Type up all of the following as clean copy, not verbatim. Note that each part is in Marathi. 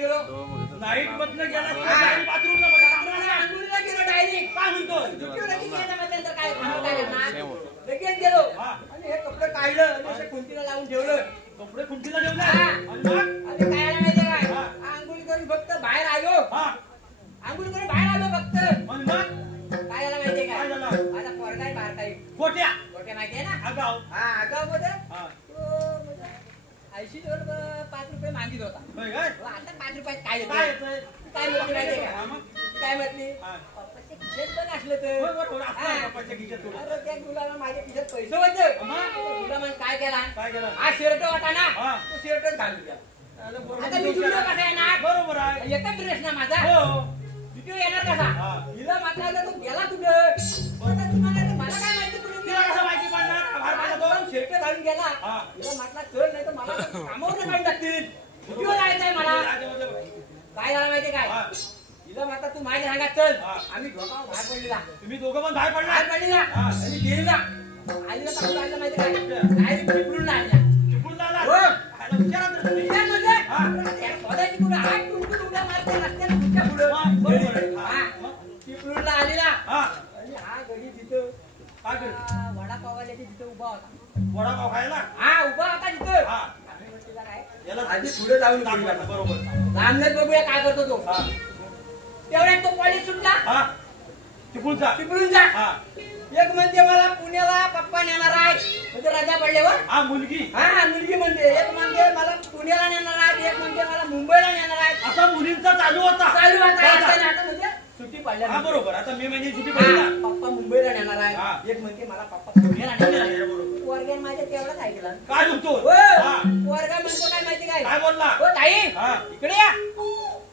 गेलो नाईट मधनं गेला बाथरूमला आंघोळीला गेलो डायरेक्ट काय म्हणतो काय लगेच गेलो आणि हे कपडे काढलं आणि खुंटीला लावून ठेवलं कपडे खुंटीला ठेवले आणि काय आला माहितीये काय आंघोळी करून फक्त बाहेर आलो आंघोळी करून बाहेर आलो फक्त काय झालं माहितीये काय माझा पोरगा आहे बाहेर काही गोट्या माहितीये ना आगाव आगाव मध्ये 80 5 रुपये मागित होता आता 5 रुपयात काय येतंय काय म्हटली माहितीये का काय म्हटली पप्पाच्या खिशात पण असलं तर त्या गुलाला माझ्या खिशात पैसे होते गुलामान काय केला हा शर्ट होता ना तो शर्टच घालून द्या आता व्हिडिओ कसा येणार बरोबर आहे एकच ड्रेस ना माझा व्हिडिओ येणार कसा हिला म्हटलं तो गेला कुठं मला काय माहिती कुठे कसं माहिती पडणार दोन शर्ट घालून गेला हिला म्हटलं चल नाही तर मला कामावर काढून टाकतील व्हिडिओ लावायचा मला काय झालं माहितीये काय हिला म्हटलं तू माझ्या सांगा चल आम्ही दोघं बाहेर पडलेला तुम्ही दोघं पण बाहेर पडलेला आणि गेला आईला काय लायला माहिती काय डायरेक्ट चिपळून लायला चिपळूणला आलेला आणि हा गडी तिथं वडापावाला तिथं उभा होता वडापाव खायला उभा होता तिथं आधी पुढे जाऊन बरोबर लांबण्यात बघूया काय करतो तो तेवढ्यात तो कॉलेज सुटला चिपळूण जा एक म्हणते मला पुण्याला पप्पा नेणार आहे म्हणजे रजा पडल्यावर मुलगी मुलगी म्हणते एक म्हणते मला पुण्याला नेणार आहे एक म्हणते मला मुंबईला नेणार आहे असा मुलींचा चालू होता आता म्हणजे सुट्टी पडल्या बरोबर आता मे महिन्याची सुट्टी पडली पप्पा मुंबईला नेणार आहे एक म्हणते मला पप्पा पुण्याला नेणार आहे वर्गान माझ्या तेवढाच ऐकलं काय म्हणतो वर्गा म्हणतो काय माहिती काय बोलला हो ताई इकडे या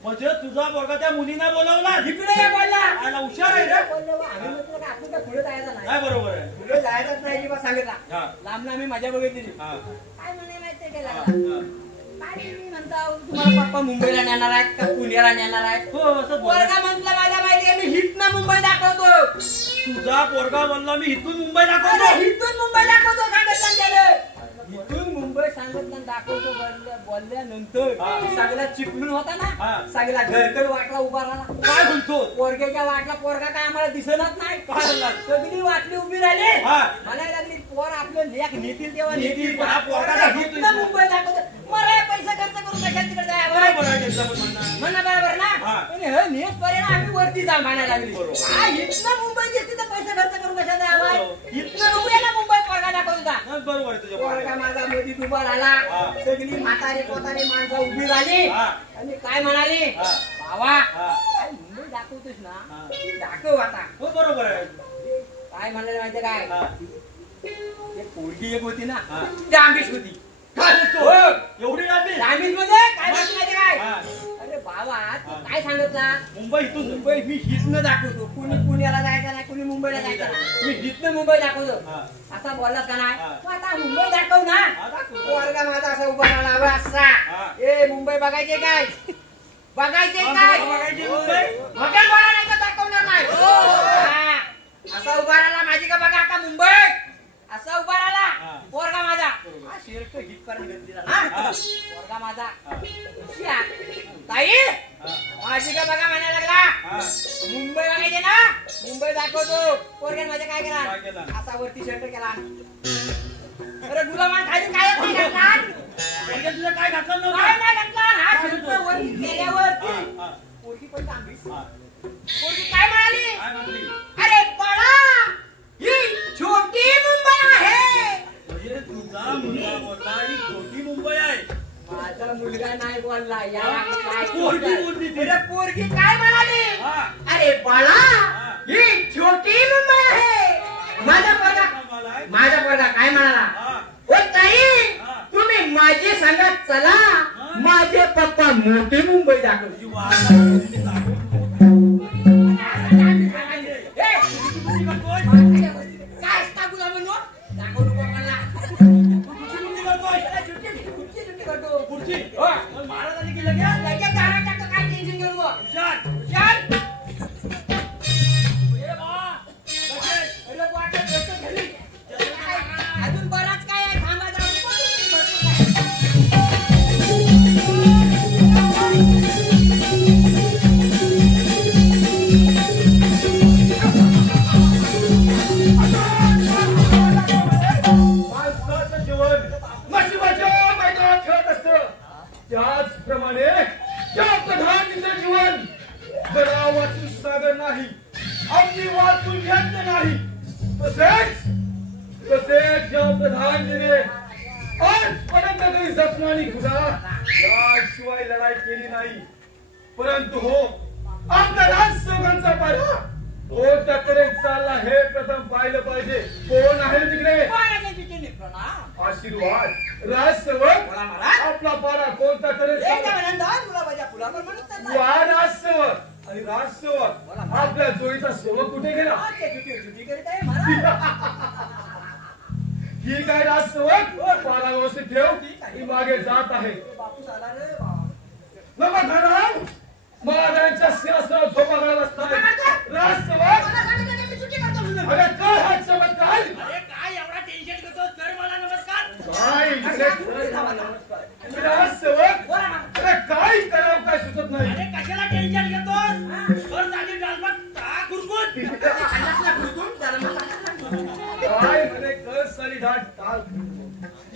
म्हणजे तुझा पोरगा त्या मुलींना बोलावला इकडे या बोलला हुशार आहे रे आम्ही म्हटलं का आपण काय पुढे जायचं नाही बरोबर आहे पुढे जायचंच नाही की बा सांगितला लांब आम्ही मजा बघितली काय म्हणे माहितीये काय काय म्हणता तुम्हाला पप्पा मुंबईला नेणार आहेत का पुण्याला नेणार आहेत पोरगा म्हटलं माझ्या माहिती मी हितनं मुंबई दाखवतो तुझा पोरगा बोलला मी इथून मुंबई दाखवतो सांगितलं त्याला इथून मुंबई सांगितलं दाखवतो बोलल्यानंतर सगळा चिपळूण होता ना सगळा घरकड वाटला उभा राहिला काय म्हणतो पोरग्याच्या वाटला पोरगा काय आम्हाला दिसतच नाही सगळी वाटली उभी राहिली म्हणायला लागली पोर आपलं लेख नेतील तेव्हा नेतील मुंबई दाखवतो मला पैसे खर्च करून कशाला तिकडे जाय म्हणा बरोबर ना नेस पर्यंत आम्ही वरती जा म्हणायला लागली इथनं मुंबई दिसते तर पैसे खर्च करून कशाला जावं इथनं बघूया ना मुंबई पोरगा दाखवून जा बरोबर पोरगा माझा मध्ये उभा राहिला सगळी म्हातारी पोतारी माणसं उभी राहिली आणि काय म्हणाली बाबा काय मुंबई दाखवतोस ना दाखव आता बरोबर आहे काय म्हणाले माहितीये काय एक पोरगी एक होती ना डांबीस होती एवढी डांबीस मध्ये काय माहिती काय अरे बाबा तू काय सांगितला मुंबई इथून मुंबई मी हितनं दाखवतो कुणी पुण्याला जायचं नाही कुणी मुंबईला जायचं नाही मी हितनं मुंबई दाखवतो असा बोललास का नाही आता मुंबई दाखव ना वर्गा माझा असा उभा राहिला असा मुंबई बघायचे काय बघायचे काय हॉटेल बोला नाही तर दाखवणार नाही असा उभा राहिला माझी का बघा आता मुंबई असा उभा राहिला पोरगा माझा शर्ट हिट करून घेतलेला पोरगा माझा ताई माझी का बघा म्हणायला लागला मुंबई बघायचे ना मुंबई दाखवतो पोरग्यान माझ्या काय केला असा वरती शर्ट केला अरे गुलामान खाली काय घातला तुला काय घातलं नाही घातला हा शर्ट वरती केल्यावर पोरगी पण तांबीस पोरगी काय म्हणाली अरे बाळा ही छोटी मुंबई आहे तुझा मुलगा बोलला ही छोटी मुंबई आहे माझा मुलगा नाही बोलला या पोरगी काय म्हणाली अरे बाळा ही छोटी मुंबई आहे माझा पोरगा काय म्हणाला ओ ताई तुम्ही माझी सांगा चला माझे पप्पा मोठी मुंबई दाखवली काय गुलाम म्हणून दाखव नको मला महाराजांनी केलं काय टेन्शन घेऊन अजून बराच काय आहे थांबा जाऊन राज्य प्रधान दिले आजपर्यंत तरी जखमानी खुदा राजशिवाय लढाई केली नाही, परंतु हो आपल्या राजसेवकांचा पाडा कोणत्याकडे चालला हे प्रथम पाहिलं पाहिजे. कोण आहे तिकडे? आशीर्वाद राजसेवक आपला पारा कोणत्याकडे राजसेवक आणि राजसेवक आपल्या जोडीचा सेवक कुठे गेला? ठीक आहे राजसेवक, पारा व्यवस्थित ठेव, मी मागे जात आहे. महाराजांच्या सिंहासनावर झोपा घालत असताना राजसेवक अरे काय हा चमत्कार? अरे काय एवढा टेन्शन घेतोस? कर मला नमस्कार. काय राजसेवक अरे काय करावं काय सुचत नाही. अरे कशाला टेन्शन घेतोस? कर साधी डालमट टाक गुरगुट. काय म्हणे कर सारी डाळ टाक.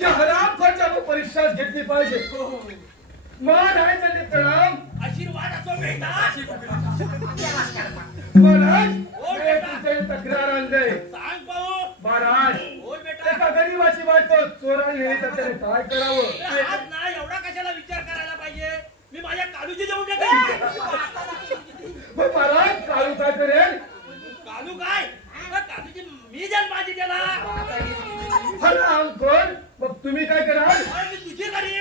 या हरामखोरच्या परीक्षा घेतली पाहिजे. महाराजांचे प्रणाम. आशीर्वाद असो बेटा. महाराज तुमचे तक्रार आणले. सांग पाहू. महाराज बोल बेटा. एका गरीबाची बायको चोराने नेली तर त्याने काय करावं? आज ना एवढा कशाला विचार करायला पाहिजे? मी माझ्या कालूची देऊन टाकेन. महाराज काळू काय करेल? कालू काय? कालूची मी जन्माची त्याला. हराम कोण? मग तुम्ही काय कराल? मी तुझी करीन.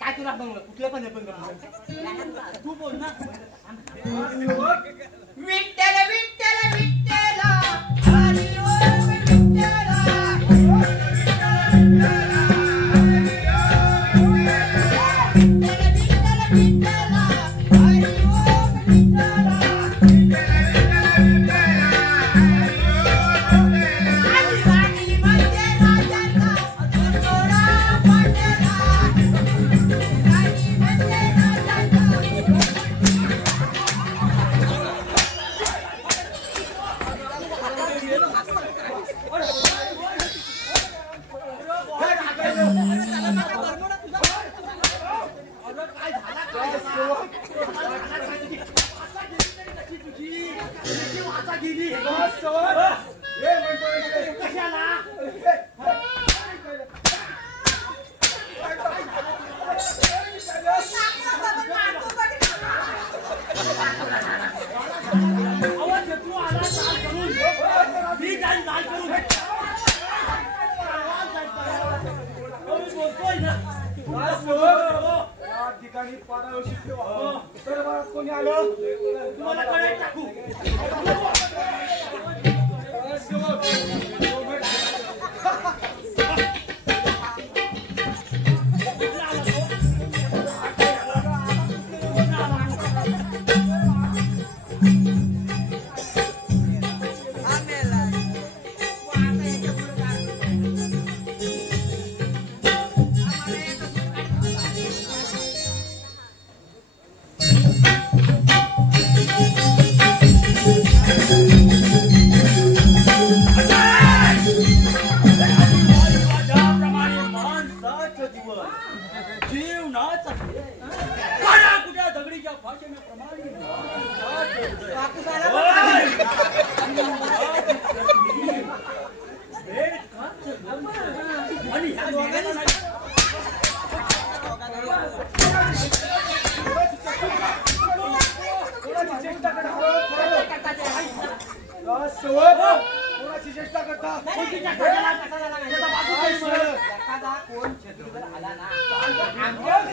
काय तुला बंगला कुठलं पण तू बोल ना. Vitthal Vitthal Vitthal Hari Om Vitthal Thank you. ठिकाणी पारावशी ठेवा तर कोणी आलं तुम्हाला कळायला टाकू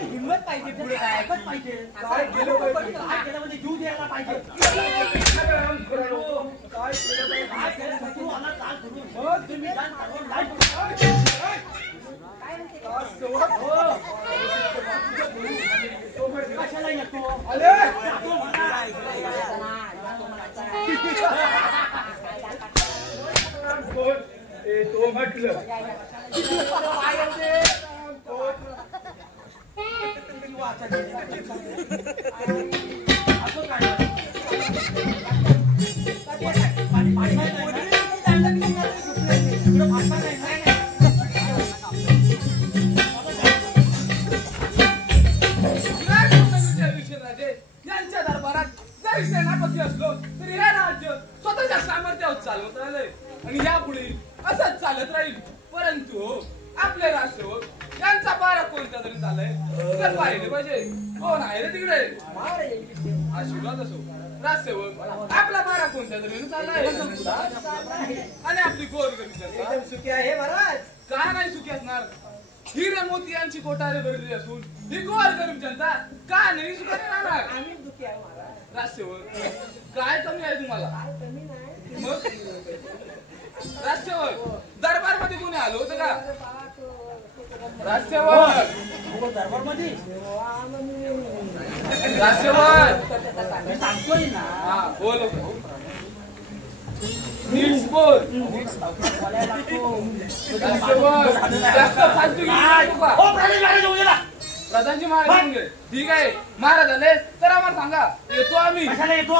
हिम्मत पाहिजे पुढे पाहिजे जीव द्यायला पाहिजे कशाला येतो तो म्हटलं यांच्या दरबारात जरी सेनापती असलो तरी हे राज्य स्वतःच्या सामर्थ्यावर चालवत राहिलंय आणि यापुढे असंच चालत राहील. परंतु आपले राजसेवक यांचा पारा कोणत्या तरी चालय तर पाहिले पाहिजे. कोण आहे रे तिकडे आशीर्वाद असो. राजसेवक आपला पारा कोणत्या तरी चाललाय आणि आपली गोरगरीब सुखी आहे महाराज. का नाही सुखी असणार. हिरे मोती यांची कोठारे भरली असून ही गोरगरीब जनता का नाही सुखाने राहणार. आम्ही दुखी आहे महाराज. राजसेवक काय कमी आहे तुम्हाला. कमी नाही मग राजसेवक दरबार मध्ये कोणी आलो होतं का. राजसेवक दरबार मध्ये राजसेवक सांगतोय ना. हा बोल नीट बोल. राजसेवक जास्त फालतू प्रधानजी महाराज ठीक आहे. महाराज आले तर आम्हाला सांगा येतो आम्ही. कशाला येतो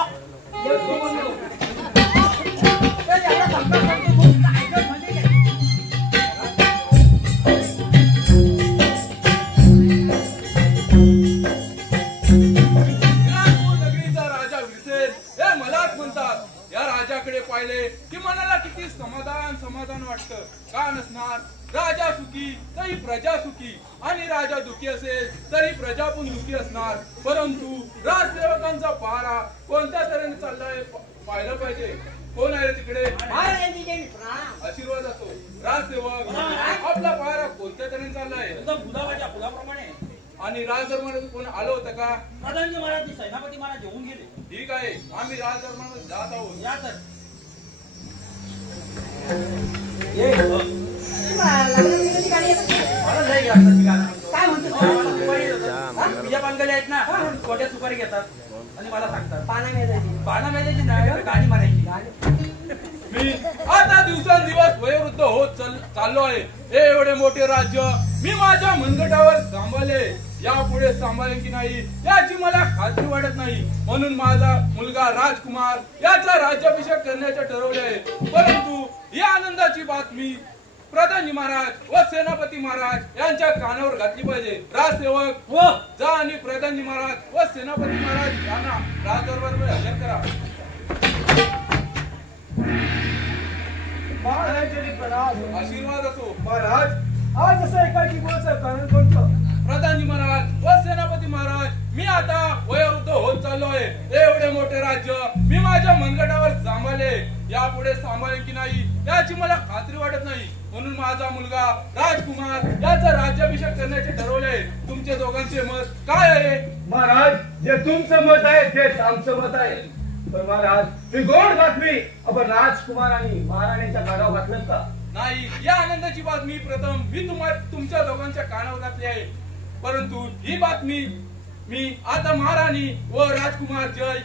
पाहिले की मनाला किती समाधान समाधान वाटतं. का नसणार. राजा सुखी तरी प्रजा सुखी आणि राजा दुखी असेल तरी प्रजा पण दुखी असणार. परंतु राजसेवकांचा पारा कोणत्या तऱ्हेने चाललाय पाहिलं पाहिजे. कोण आहे तिकडे. आशीर्वाद असो. राजसेवक आपला पारा कोणत्या तऱ्हेने चाललाय एकदम गुलाबाच्या फुलाप्रमाणे. आणि राजदरबारात कोण आलं होतं का. प्रधानजी महाराज सेनापती महाराज येऊन गेले. ठीक आहे आम्ही राजदरबारात जात आहोत. या तर काय म्हणतो तुझ्या बांधले आहेत ना छोट्या सुपारी घेतात आणि मला सांगतात पाना मेजायची नाही गाणी मारायची. मी आता दिवसांदिवस वयोवृद्ध होत चाललो आहे. हे एवढे मोठे राज्य मी माझ्या मनगटावर सांभाळले. यापुढे सांभाळेन की नाही याची मला खात्री वाटत नाही. म्हणून माझा मुलगा राजकुमार याचा राज्याभिषेक करण्याचे ठरवले आहे. परंतु या आनंदाची बातमी प्रधानजी महाराज व सेनापती महाराज यांच्या कानावर घातली पाहिजे. राजसेवक हो जा आणि प्रधानजी महाराज व सेनापती महाराज यांना राजदरबार हजर करा. महाराजांनी प्रणाम. आशीर्वाद असो. महाराज आज असं एकाकी बोलायचं कारण कोणतं? प्रधानजी महाराज व सेनापती महाराज मी आता वयोवृद्ध होत चाललो आहे. एवढे मोठे राज्य मी माझ्या मनगटावर सांभाळले. यापुढे सांभाळेन की नाही याची मला खात्री वाटत नाही. म्हणून माझा मुलगा राजकुमार याचा राज्याभिषेक करण्याचे ठरवले. तुमचे दोघांचे मत काय आहे? महाराज जे तुमचं मत आहे तेच आमचं मत आहे. पण महाराज मी गोड बातमी आपण राजकुमार आणि महाराणीच्या कानावर घातलं का? नाही. या आनंदाची बातमी प्रथम मी तुमच्या दोघांच्या कानावर घातली आहे. परंतु ही बातमी मी आता महाराणी व राजकुमार जय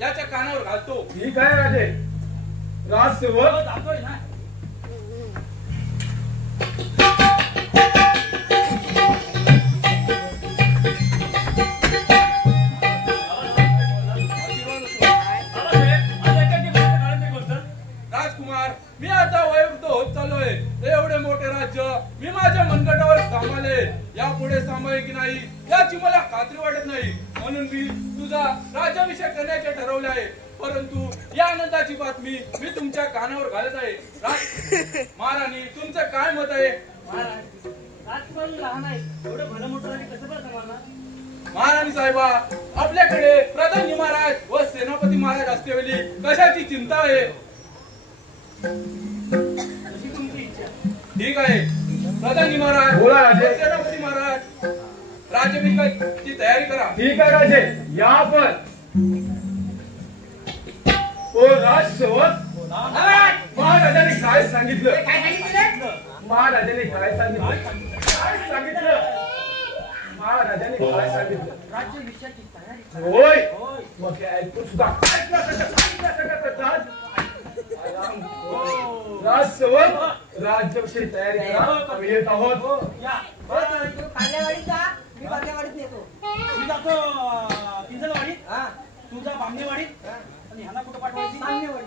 याच्या कानावर घालतो. ठीक आहे राजे. राजसेवक जातोय ना. राजकुमार मी आता वयोवृद्ध होत चाललोय. एवढे मोठे राज्य मी माझ्या मनगटावर सांभाळले. यापुढे सांभाळे की नाही याची मला खात्री वाटत नाही. म्हणून मी तुझा राज्याभिषेक करण्याचे ठरवले आहे. परंतु या आनंदाची बातमी मी तुमच्या कानावर घालत आहे. महाराणी तुमचं काय मत आहे? राजकुमार लहान आहे. एवढं भलं मोठं राणी कसं बरं सांभाळणार? महाराणी साहेबा आपल्याकडे प्रधानजी महाराज व सेनापती महाराज असतेवेळी कशाची चिंता आहे? अशी तुमची इच्छा. ठीक आहे. प्रधानजी महाराज बोला राजे. व सेनापती महाराज राज्याभिषेकाची तयारी करा. ठीक आहे राजे. या पण ओ राजसेवक महाराजांनी काय सांगितलं? काय सांगितलं? महाराजांनी काय सांगितलं? काय सांगितलं? महाराजांनी काय सांगितलं? राज्याभिषेकाची तयारी. होय. होय. मग हे ऐकून सुद्धा ऐकण्यासाठी राजसेवक राज्याविषयी तयारी करा. आम्ही येत आहोत. या. तू खाल्ल्यावाडीत जा, मी बागेवाडीत नेतो. मी जातो पिंजलवाडीत. हा तुझा बामणेवाडीत. आणि ह्याला कुठं पाठवायची? सामनेवाडी.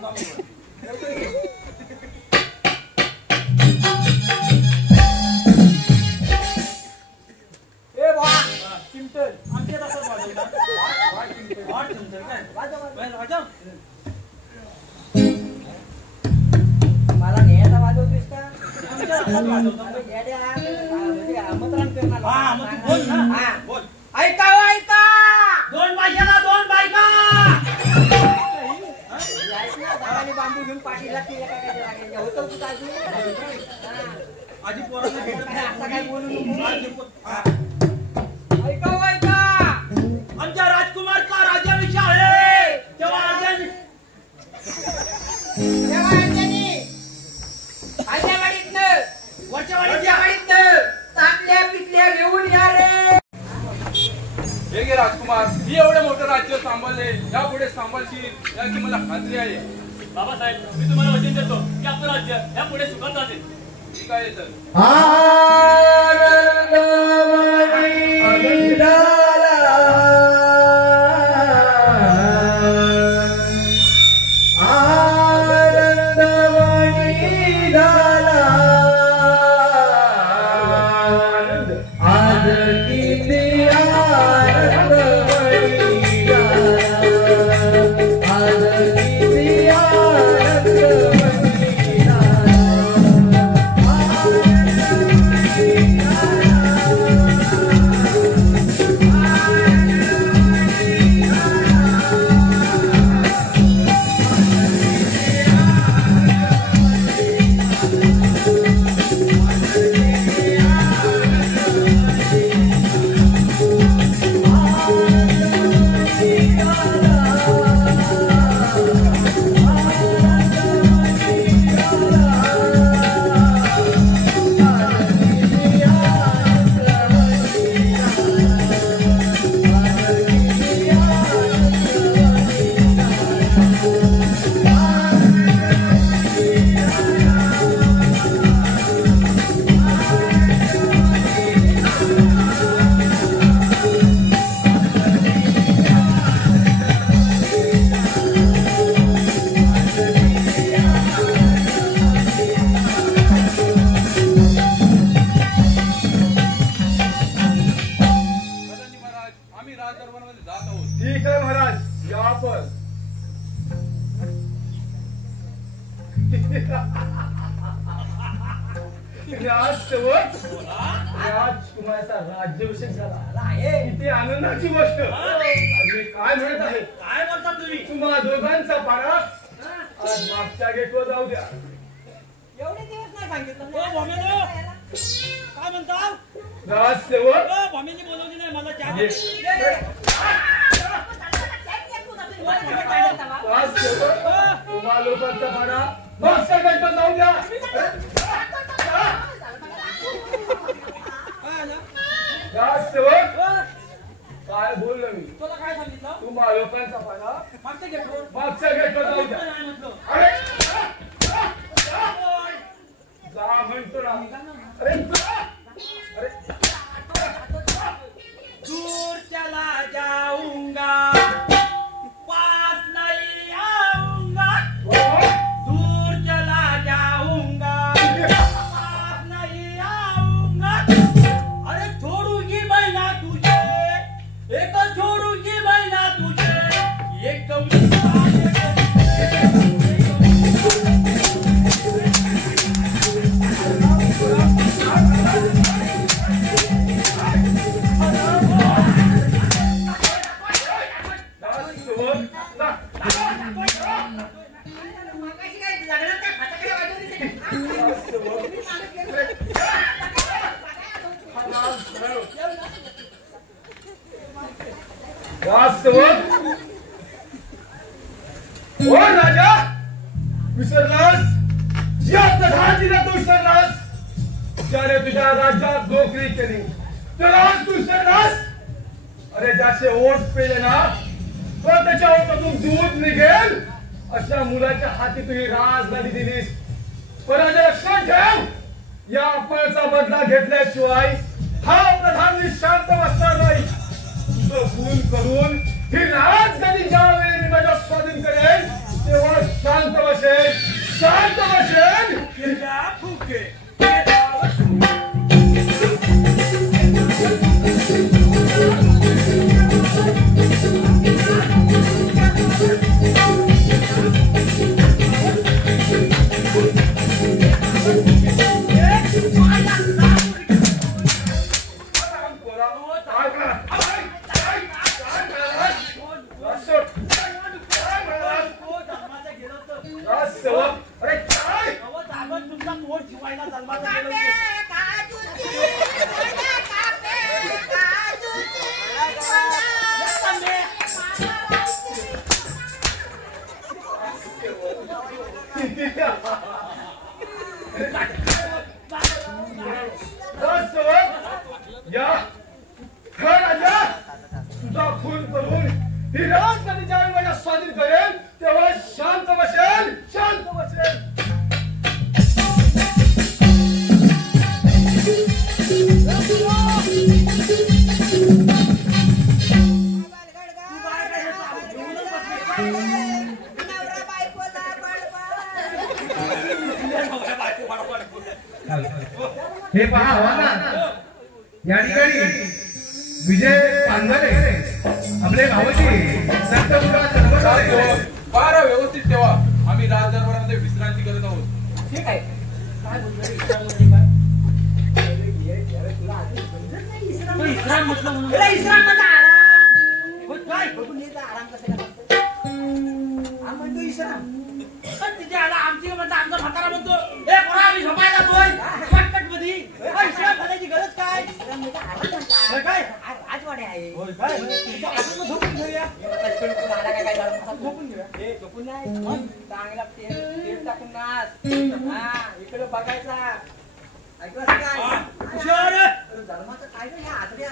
ए वा चिमटल आमच्या तासात वाजवतात. वाट चिमटल काय? वाजव. मला नेहता वाजवतोस का? आमच्या तासात वाजवतात. येड्या, म्हणजे आमंत्रण करणार. हा, मग तू बोल ना. हा. बोल. ऐका हो, ऐका. दोन बायकाला दोन बायका. ऐक ना, दादाने बांबू घेऊन पाठी लागते एका एकाच्या जागेवर. होतं तू काय तू? आधी पोराला हा. असं काय बोलू नको. हा. ऐका हो, ऐका. आमच्या राजकुमारचा राज्याभिषेक आहे. तेव्हा तेव्हा यांच्यानी खाल्ल्यावाडीतनं, वरच्या वाडीत वरच्या वाडीतनं ताटल्या पिटल्या घेऊन या रे. हे घे राजकुमार मी एवढे मोठे राज्य सांभाळले. यापुढे सांभाळशील याची मला खात्री आहे. बाबासाहेब मी तुम्हाला वचन देतो की आपलं राज्य यापुढे सुखात जाते. ठीक आहे तर. आम्ही राजदरबारामध्ये जात आहोत. ठीक आहे महाराज, या आपण. राजसेवक, राजकुमाराचा राज्याभिषेक झाला. किती आनंदाची गोष्ट. मी काय म्हणत आहे, काय बोलता तुम्ही? तुम्हाला दोघांचा पाडा आज मागच्या गेटवर जाऊ द्या. एवढे दिवस नाही सांगितलं ओ, भोमेलो. काय म्हणता? राजसेवक, भमीनी बोलवली नाही मला चहा. राजसेवक, तुम्हा लोकांचा पाडा मागच्या गेटवर जाऊ द्या. राजसेवक, काय बोललो मी? तुला काय सांगितलं? तुम्हा लोकांचा पाडा मागच्या गेटवर. मागच्या गेटवर जाऊ द्या. नाही म्हटलं. अरे जा म्हणतो ना. अरे अरे दूर चला जाऊंगा, पास नहीं आऊंगा. दूर चला जाऊंगा, पास नहीं आऊंगा. अरे छोडूंगी मैं ना तुझे, एक छोडूंगी मैं ना तुझे, एक राजसेवक, ओ राजा, विसरलास? या प्रधानजीला तू विसरलास? ज्याने तुझ्या राज्यात नोकरी केली तर आज तू विसरलास? अरे ज्याचे ओठ पेले ना, तर त्याच्या ओठातून दूध निघेल अशा मुलाच्या हाती तुम्ही राजधानी दिलीस. पण आज लक्षात ठेव, या अपमानाचा बदला घेतल्याशिवाय हा प्रधानजी शांत बसणार नाही. तुझं खून करून ही राजधानी ज्या वेळी मी माझ्या स्वाधीन करेन तेव्हा शांत बसेल, शांत बसेल. किल्ला फुके. अरे काय तुमचा कोण शिवायला जन्माला गेलो. या राजा, तुझा खून करून ही राजधानी ज्यावेळी माझ्या स्वाधीन करेल तेव्हा शांत बसेल, शांत बसेल. हे पहा हवामान, या ठिकाणी विजय पांगले आपले भाऊजी संतपुरात फार व्यवस्थित ठेवा. आम्ही राजदरबारामध्ये विश्रांती करत आहोत. ठीक आहे. काय बोलतोय इस्लाम म्हणजे काय? तो इस्लाम म्हटलं म्हणून. अरे इस्लाम म्हणजे आराम. होय काय? बघून येतं आराम कसा करतो. हा म्हणतो इस्लाम. पण तिथे आला आमची म्हणता आमचा म्हातारा म्हणतो ए पोरा आम्ही झोपायला जातोय शॉर्टकट मध्ये. इस्लाम घालायची गरज काय? इस्लाम म्हणजे आराम म्हणतात. होय काय? हा राजवाडे आहे. होय काय? आपण झोपून घेऊया. इकडे कोण आला काय झालं? असा झोपून घेऊया. हे झोपून नाही. चांगला तेल टाकून नाच. हा इकडे बघायचा. ऐकलं काय? हुशार. अरे धर्माचं काय नाही ह्या आतड्या.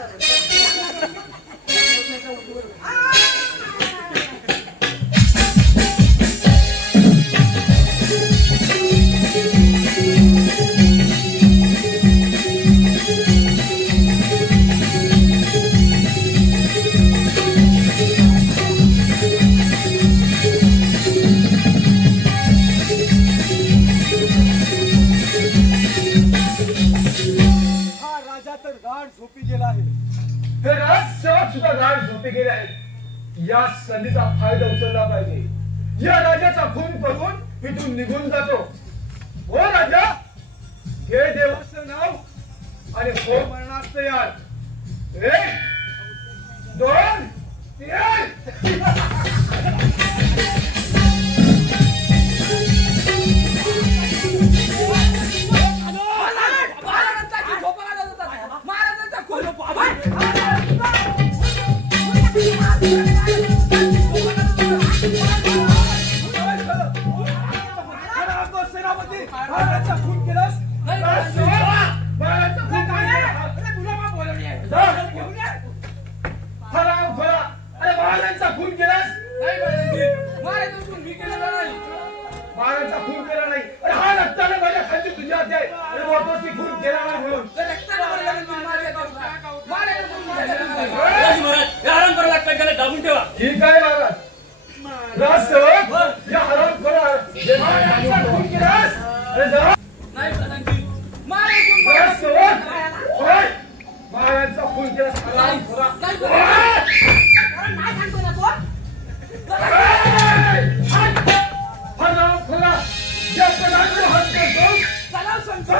हे राजसेवक सुद्धा राग झोपी गेले आहेत. या संधीचा फायदा उचलला पाहिजे. या राजाचा खून करून इथून निघून जातो. हो राजा, हे देवाचं नाव आणि हो मरणास तयार. 1 2 3 ठीक आहे महाराज. राजसेवक या हराम खोरा महाराजांचा खून केलास. अरे जा नाही प्रधानजी, राजसेवक महाराजांचा खून केलास. हराम खोरा सांगतो ना तो. हराम खोरा या प्रधानचा हात करतो. चला संत.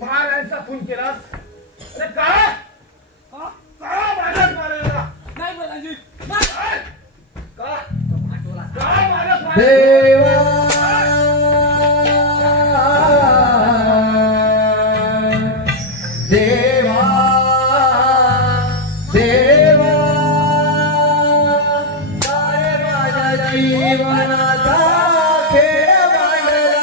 महाराजांचा खून केलास. अरे का महाराज मारायला? नाही प्रधानजी, का महाराज मारायला? देवा देवा देवा काय माझ्या जीवनाचा खेळ मांडला.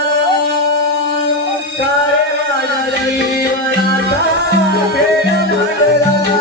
काय माझ्या जीवनाचा खेळ मांडला.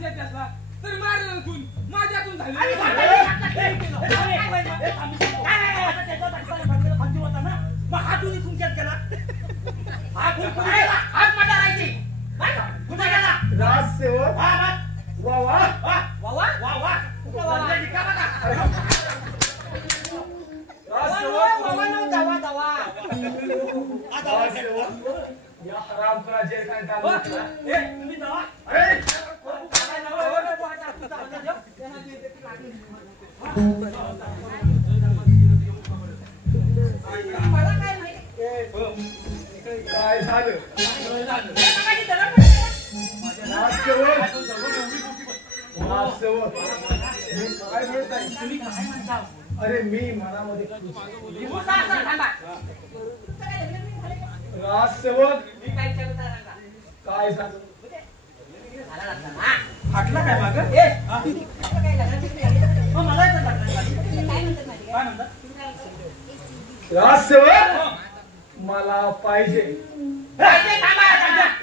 माझ्या त्याला तरी मारलं माझ्यातून झाली मग हातून इथून केला हात मारायची कुठे गेला राजसेवक वा वा वा वा वा वा वा राजसेवक या हरामखोरा जे काय काम तुम्ही जावा अरे काय झालं काय म्हणताय तुम्ही काय म्हणता अरे मी मनामध्ये राजसेवक काय झालं फाटला काय माग मला काय म्हणतात राजसेवक मला पाहिजे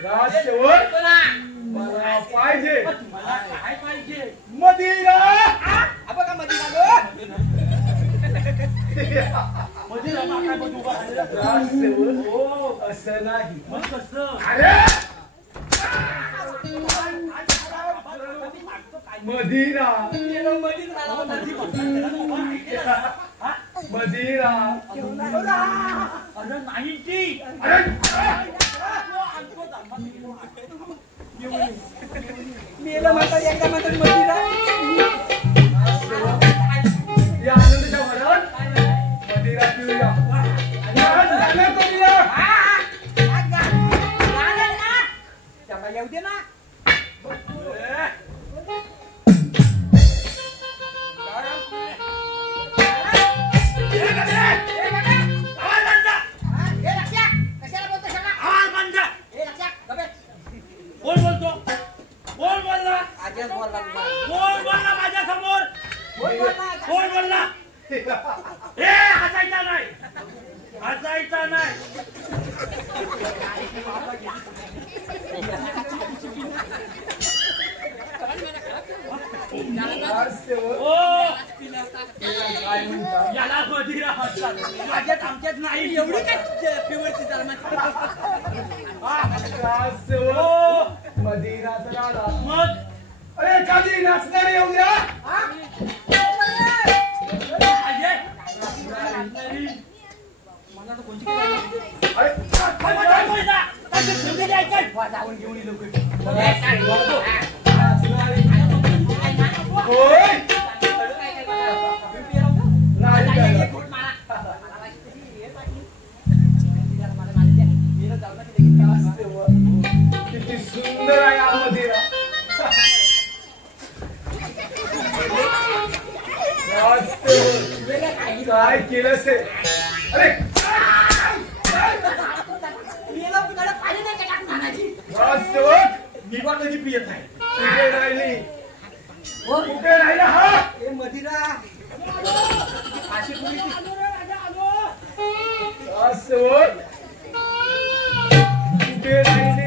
राजसेवक मला पाहिजे मला काय पाहिजे मदिरा बघा मदिरा मदिरा काय बघू उभा राजसेवक हो असं नाही मग कसं अरे मदिरा मदिरा अरे नाही ती मेला म्हणतात एकदा म्हणतात मदिरा या आनंदाच्या भरात मदिरा पिऊया येऊ दे ना कोण बोलतो कोण बोलला आजच बोलला कोण बोलला माझ्या समोर कोण बोलला हे हसायचा नाही हसायचा नाही याला मदिरा हसतात माझ्यात आमच्यात नाही एवढी काय पिवळची मदिरा तर आला मग अरे कधी नाचणार येऊया मला तर कोणती जाऊन घेऊन लोक किती सुंदर आहे हा मदिरा काय केलं से अरे राजसेवक निवा कधी पियत नाही कुठे राहिली कुठे राहिला हा हे मदिरा अशी राजसेवक कुठे राहिली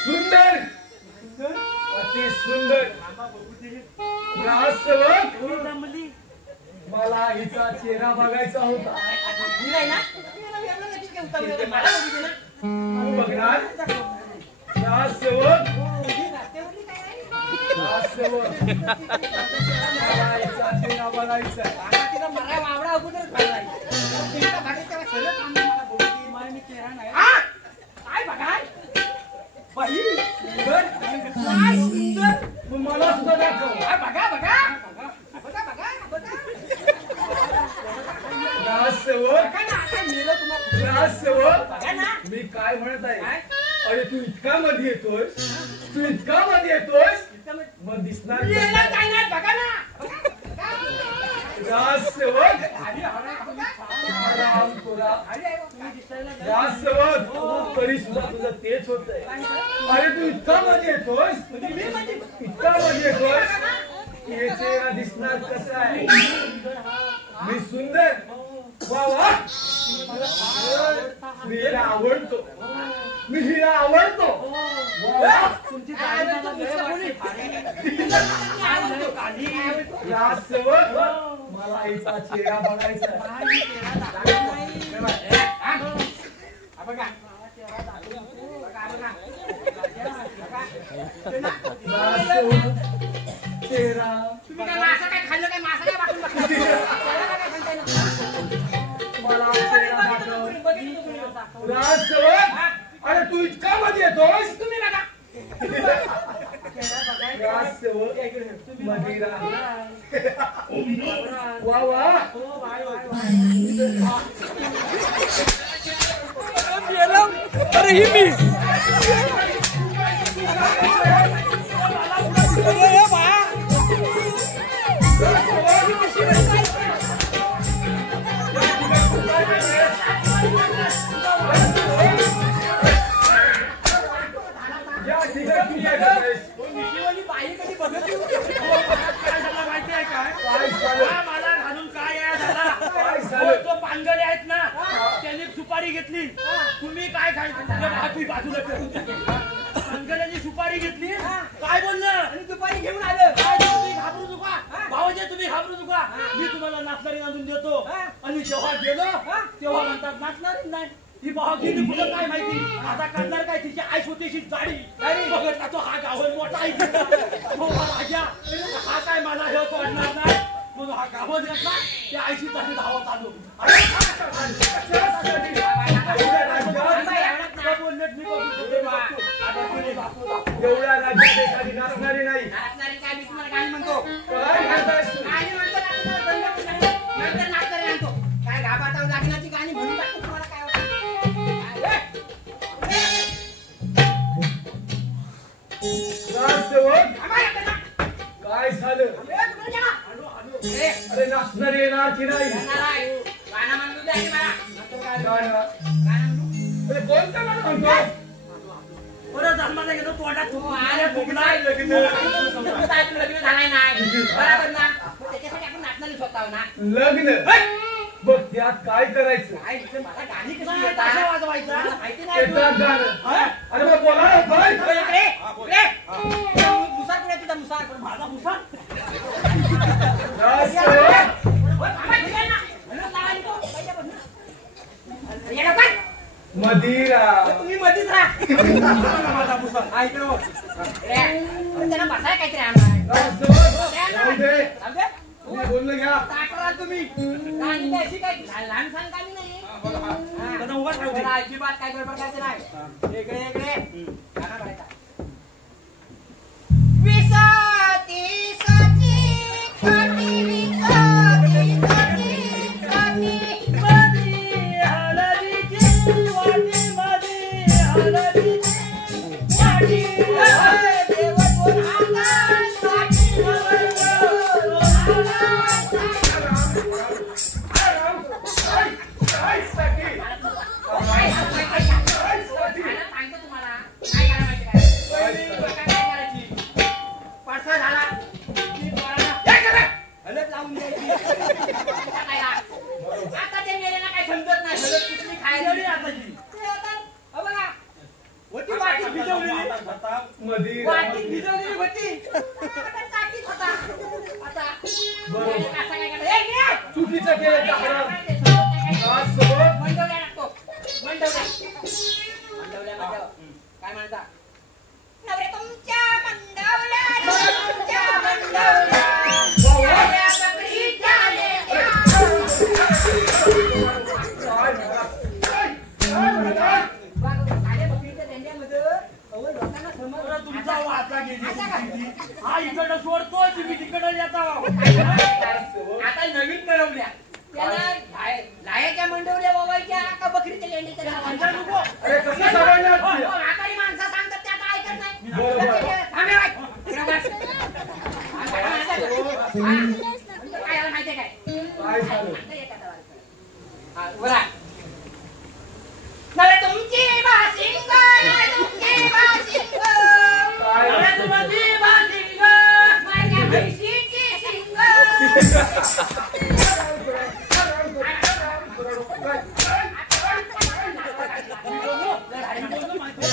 सुंदर अति सुंदर राजसेवक मला हिचा चेहरा बघायचा होता बघणार राजसेवक राजसेवक मला हिचा चेहरा बघायचा मी काय म्हणत आहे काय? अरे तू इतका मध्ये येतोयस तू इतका मध्ये येतोयस मग दिसणार याला काय नाही बघा ना राजसेवक अरे राम तुला तुम्ही दिसायला लय- राजसेवक तरी सुद्धा तुझं तेच होतंय अरे तू इतका मध्ये येतोयस इतका मध्ये येतोयस की हे चेहरा दिसणार कसं आहे मी सुंदर वा वा मी हिला आवडतो मी हिला आवडतो वा वा. तुमची गाडी मला लय वाटते भारी. राजसेवक मला हिचा चेहरा बघायचा आहे. राजसेवक चेहरा तुम्ही काय मासा काय खाल्लं काय मासा काय वाटून बघता? मला चेहरा दाखव. राजसेवक अरे तू इतका मध्ये येतोस तुम्ही बघा राजसेवक मदिरा वा वा अरे ही मी या ठिकाणी तू काय करतोयस? मिशीवाली बाई कधी बघत होती? काय झालं माहिती आहे काय? काय झालं? हा, मला घालून काय आहे झाला? काय झालं? तो पानगळे आहेत ना त्यांनी सुपारी घेतली तुम्ही काय खायचं बाजूला करून टाकेल. पानगड्यांनी सुपारी घेतली काय बोललं आणि दुपारी घेऊन आलं काय तुम्ही घाबरू नका भाऊजी तुम्ही घाबरू नका मी तुम्हाला नाचणारी आणून देतो आणि जेव्हा गेलो तेव्हा म्हणतात नाचणारी नाही ही भावकीने कुठं काय माहिती आता करणार काय तिची आई छोटीशी जाडी बघत तो हा गावन मोठा आहे हो राजा हा काय मला हे सोडणार नाही म्हणून हा गावच घातला त्या आईशी साठी धावत आलो एवढ्या राज्यात एखादी नाचणारी नाही नाचणारी काय मी तुम्हाला गाणी म्हणतो काय म्हणतायस तू? गाणी म्हणतो नंतर नाचणारी म्हणतो काय घाबाटावर लग्नाची गाणी म्हणून टाकतो तुम्हाला काय राजसेवक काय झालं अरे नाचणारी येणार की नाही गाणं म्हणतो ते आहे मला गाणं गाणं म्हणतो अरे कोणतं गाणं म्हणतो परत जन्माला गेलो तोंडात हो, आले फुगला लग्न लग्न झालाय नाही बरोबर ना मग त्याच्यासाठी आपण नाचणारी स्वतः ना लग्न बघ त्यात काय करायचं काय इथे मला गाणी कशी कसा येतात वाजवायचा मला माहिती नाही येतात गाणं अरे मग बोला ना काय हो, इकडे, इकडे. मुसार कुठे तुझा मुसार माझा मुसा राजसेवक हो, थांबा, ठीक आहे ना. हॅलो, लावायला तो. पहिल्यापासून. ये लोक, मदिरा तुम्ही मधीच राहा माझा मुसा हा, इकडे हो. ए, त्यांना बसाय काहीतरी आम्हाला राजसेवक जाऊ दे चालतंय? तुम्ही बोलणं घ्या ताकरा तुम्ही गाणी अशी काही लहान सहान गाणी नाही हा. त्यांना उभा राहू दे. जरा अजिबात काय गडबड करायचं नाही इकडे इकडे गाणं म्हणायचं. विसाती साची खाटी विसाती साची खाटी मधी हळदीची वाटी मधी हळदीची वाटी देव दोन हातात साठी काय साठी सांगतो तुम्हाला काय करायला माहिती काय काय करायची पडसा झाला की पोरांना हे करा हलत लावून द्यायची टाकायला. आता ते मेलेला काय समजत नाही हलत कुठली खायला आताची ते आता हो बघा होती वाटीत भिजवलेली मदिरा वाटीत भिजवलेली होती आता टाकीत होता आता बरोबर. असं काय करता ए घे चुकीचं केलं टाकलं मंडवल्या राजसेवक लागतो मंडवल्या काय म्हणता नवरे तुमच्या मंडवल्या तुमच्या मंडवल्या नवऱ्या बकरीच्या लेल्या. साध्या बकरीच्या लेंड्यामध्ये अहो लोकांना समजलं. तुमचा वाचा गेली हा इकडं सोडतो तुम्ही तिकडं येता आता नवीन बनवल्या त्याला लायाच्या मंडवल्या वावायच्या का बकरीच्या लेंड्याच्या नको अरे कसं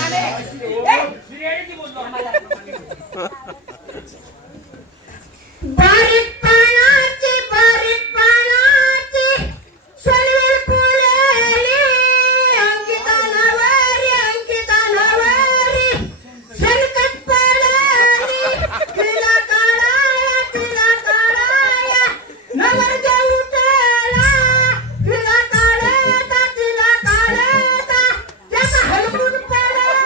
बिर्याणीची बोललो बारीक पानाची सलवे फुलेली अंकिता नवरी सनकत पडली तिला काढाया नवर जाऊ त्याला तिला काढता त्याचा हलवून पडला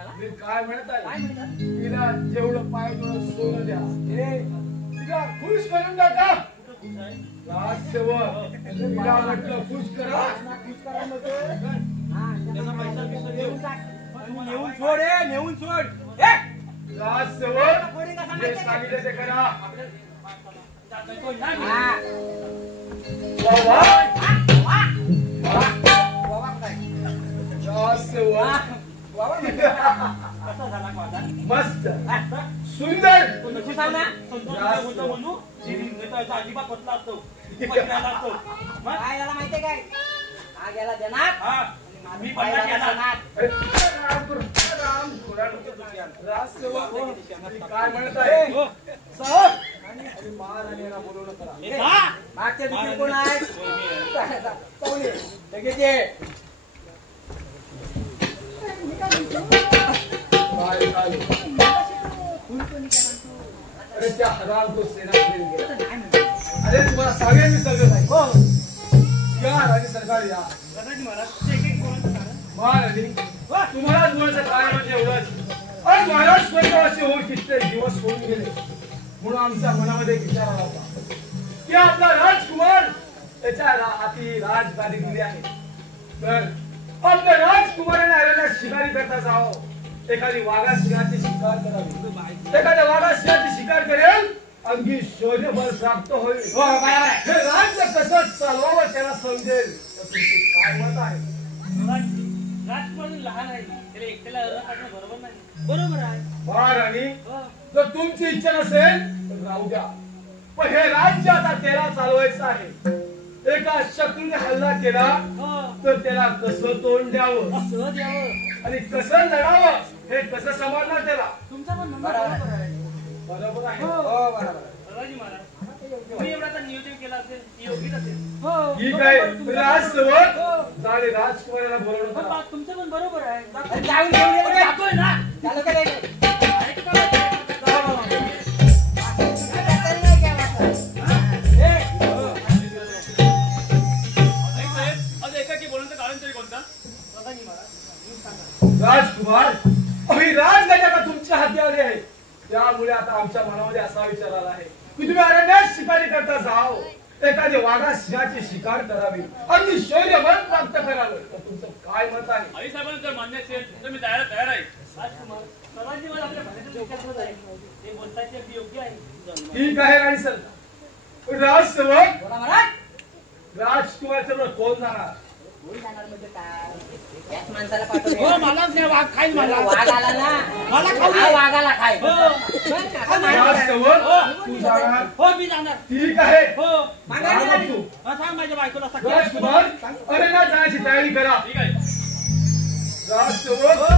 कोणाला? मी काय म्हणत काय आहे म्हणतात? तिला जेवढं पाहिजे तेवढं सोनं द्या तिला खुश करून टाका राजसेवक तिला म्हटलं खुश करा नेऊन सोड नेऊन सोड राजसेवक जे सांगितलं ते करा राजसेवक मस्त सुंदर अजिबात बसला असतो काय याला माहितीये काय हा गेला देणार मी पन्नास येणार. काय म्हणत आहे मागच्या दिवशी कोण आहे पाहुणे लगेच ये. अरे त्या हराम तो सेनापती अरे तुम्हाला सांगेल मी सगळं नाही या राज्य सरकार या महाराणी तुम्हाला बोलायचं काय म्हणजे एवढंच अरे महाराज स्वतःचे होईल किती दिवस होऊन गेले म्हणून आमच्या मनामध्ये विचार आला होता की आपला राजकुमार त्याच्या हाती राजगादी दिली आहे तर आपल्या राजकुमाराने आलेल्या शिकारी करता जावं एखादी वाघा सिंहाची शिकार करावी एखाद्या वाघा सिंहाची शिकार करेल अंगी शौर्य बल प्राप्त होईल हे राज्य कसं चालवावं त्याला समजेल काय मत आहे राजकुमार लहान आहे त्याला एकट्याला बरोबर नाही बरोबर आहे महाराणी जर तुमची इच्छा नसेल तर राहू द्या पण हे राज्य आता त्याला चालवायचं आहे एका शत्रूने हल्ला केला तर त्याला कसं तोंड द्यावं आणि कसं लढावं हे कसं समजणार त्याला तुमचा पण बरोबर आहे बरोबर आहे राजी महाराज तुम्ही एवढा तर नियोजन केलं असेल योग्यच असेल ठीक आहे राजसेवक चालेल राजकुमाराला बोलवणं तुमचं पण बरोबर आहे जाऊन घेऊन ये रे. जातोय ना झालं का नाही? राजकुमार अभी राजगादी आता तुमच्या हाती आली आहे त्यामुळे आता आमच्या मनामध्ये असा विचार आला आहे की तुम्ही अरण्यात शिकारी करता जाओ एखादी वाघा सिंहाची शिकार करावी आणि शौर्य बल प्राप्त करावं तर तुमचं काय मत आहे आई साहेबांना जर मान्य असेल तर मी जायला तयार आहे राजकुमार सर्वांची मला आपल्या भाषेतून विचारत आहे ते बोलतायचे अगदी योग्य आहे ठीक आहे राणी सर राजसेवक बोला महाराज राजकुमारचं कोण जाणार कोण जाणार म्हणजे काय याच माणसाला पाठवलं. मलाच नाही वाघ खाईल मला वाघ आला ना मला खाऊ दे. हा वाघाला खाय राजसेवक तू जाणार हो मी जाणार ठीक आहे हो जाणार तू सांग माझ्या बायकोला राजकुमार अरण्यात जाण्याची तयारी करा ठीक आहे राजसेवक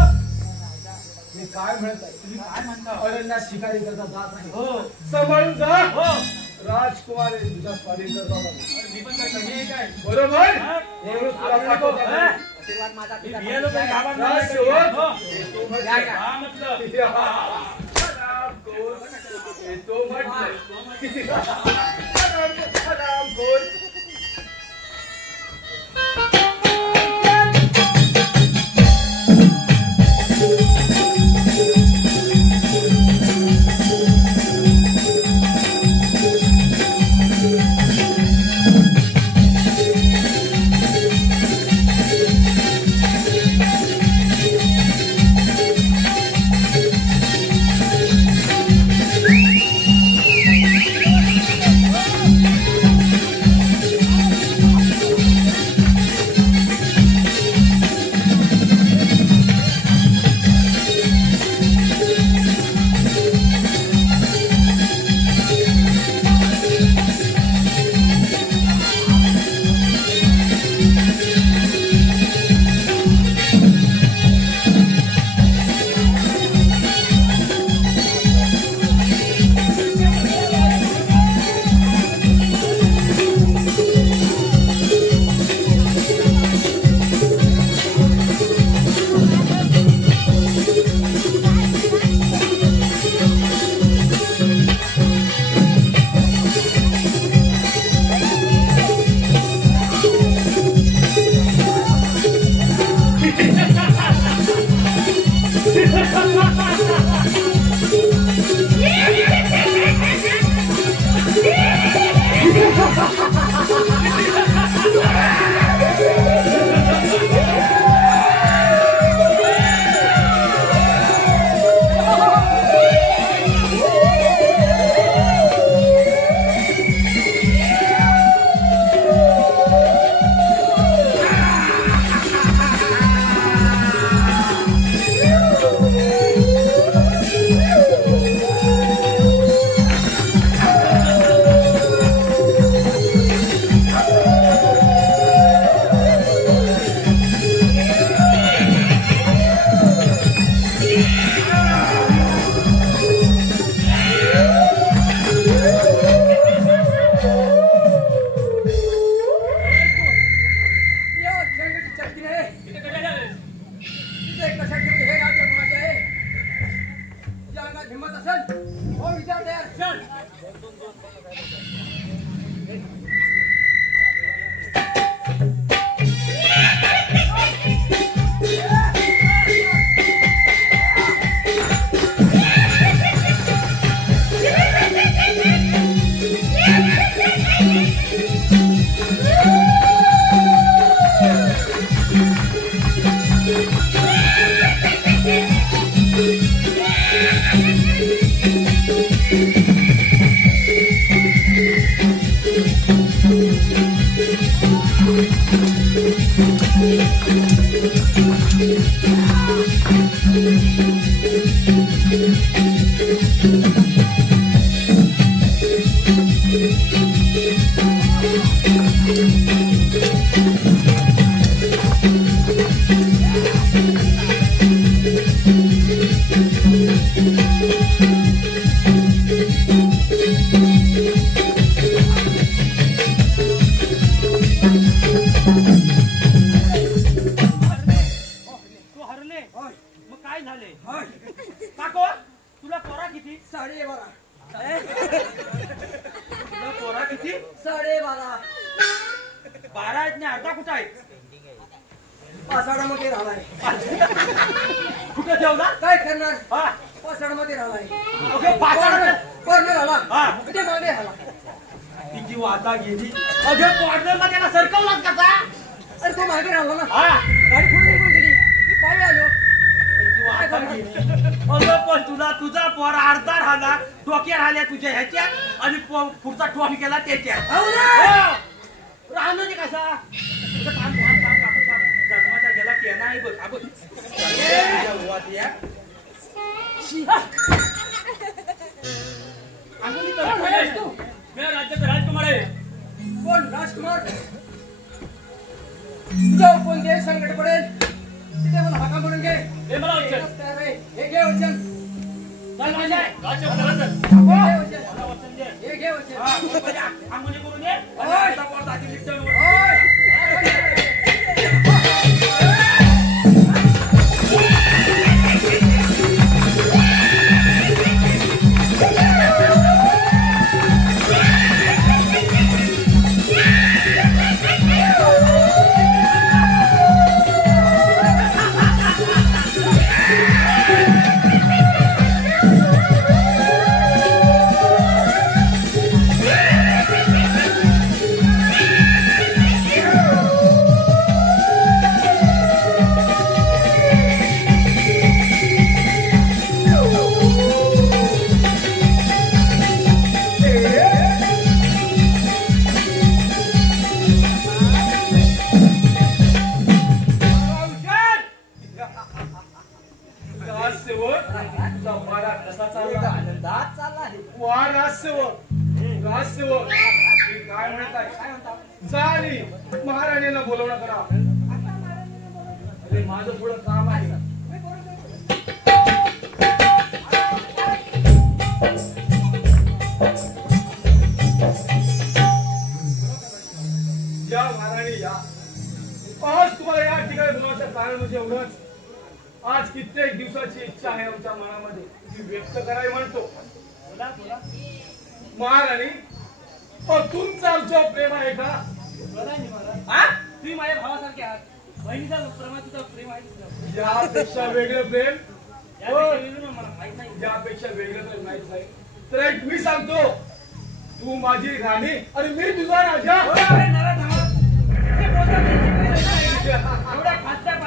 मी काय म्हणत आहे तुम्ही काय म्हणता अरण्यात शिकारी करता जात नाही हो सांभाळून जा हो राजकुमार हे तुझा स्वाधीन करता मी पण काय कमी काय बरोबर एवढं तुला पाठवतो. आशीर्वाद माझा मी बियालो पण गावात राजसेवक हो येतो म्हटलं. हा म्हटलं येतो म्हटलं. राम बोल. चल हो विचार द्या चल पासाडामध्ये राहिलाय कुठे ठेवला काय करणार हा पासाडामध्ये राहिलाय ओके पासाडामध्ये कॉर्नर आला हा ते मागे आला किती वाटा गेली अगे कॉर्नरला त्याला सरकवला कसा अरे तो मागे राहिला ना हा गाडी पुढे निघून गेली मी पायी आलो किती वाटा गेली अगं पण तुला तुझा पोर अर्धा राहिला डोक्यात राहिल्या तुझ्या ह्याच्यात आणि पुढचा टोन केला त्याच्यात राहणं ते कसा थांब थांब थांब जन्माचा गेला ते नाही बघ हा बघ मी राज्याचा राजकुमार आहे कोण राजकुमार तुझा कोणते संकट पडेल तिथे मला हाका म्हणून घे हे मला वचन हे घे वचन चल माझ्या हे घे वचन आंगोली करून ये महाराणींना बोलवणं करा अरे माझं पुढं काम आहे या महाराणी या आज तुम्हाला या ठिकाणी बोलवण्याचं कारण म्हणजे एवढंच आज कित्येक दिवसाची इच्छा आहे आमच्या मनामध्ये ती व्यक्त करावी म्हणतो महाराणी तुमचं आमचं प्रेम आहे का तुम्ही माझ्या भावासारखे आहात बहिणीचा प्रेम आहे यापेक्षा वेगळं प्रेम मला माहित नाही यापेक्षा वेगळं प्रेम माहित नाही तर एक मी सांगतो तू माझी राणी आणि मी तुझा राजा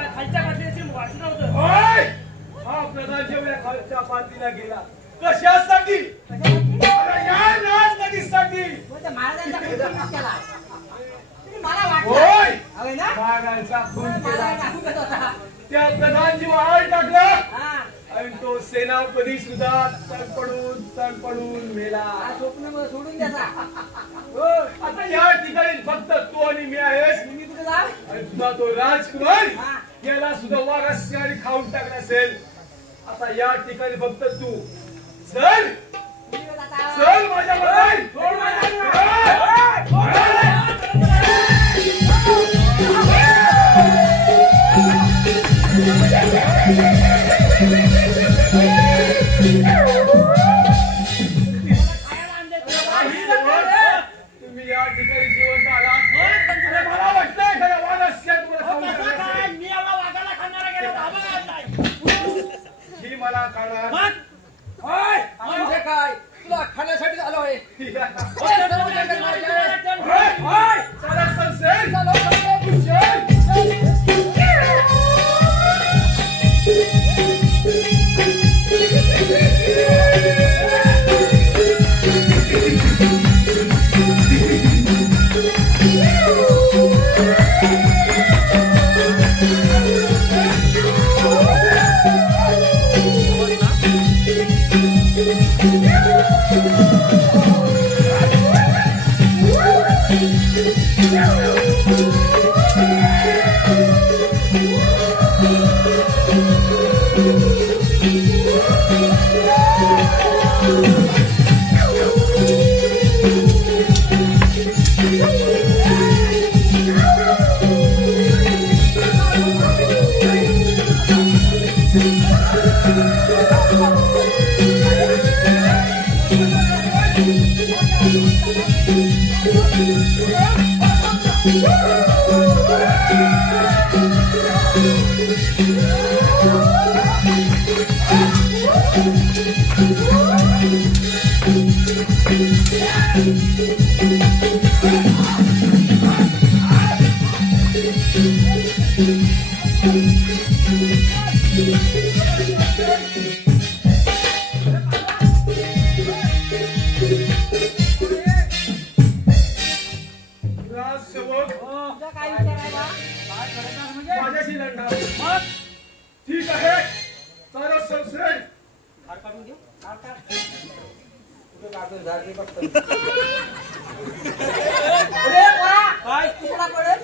खालच्या पातळीची वाचन होतं हा प्रधानच्या वेळा खालच्या पातळीला गेला कशासाठी या राजनगरीसाठी महाराजांचा खून केला त्या प्रधानजी आळ टाकला आणि तो सेनापती सुद्धा तडपडून मेला स्वप्न सोडून द्याचा आता या ठिकाणी फक्त तू आणि मी आहेस आणि तुझा तो राजकुमार याला सुद्धा वाघाने खाऊन टाकला असेल आता या ठिकाणी फक्त तू चल चल माझ्या Oh, मला खाणार. मग? होय, म्हणजे काय तुला खाण्यासाठी आलो आहे. होय, चला सरसेन. राजसेवक, तुझा काय विचार आहे बा? माझ्याशी लढणार. मग? ठीक आहे, चला सरसेन. हार काढून घे. हार काढ. कुठं काढतोय झाड ते बघतो. अरे पोरा, काय? तू कुठं पडेल?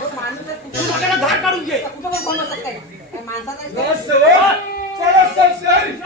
तो माणूस आहे, तू कुठं माझ्याकडे धार काढून घे. कुठं पण कोण बसत काय? काय माणसाचा आहेस का? राजसेवक, चला सरसेन.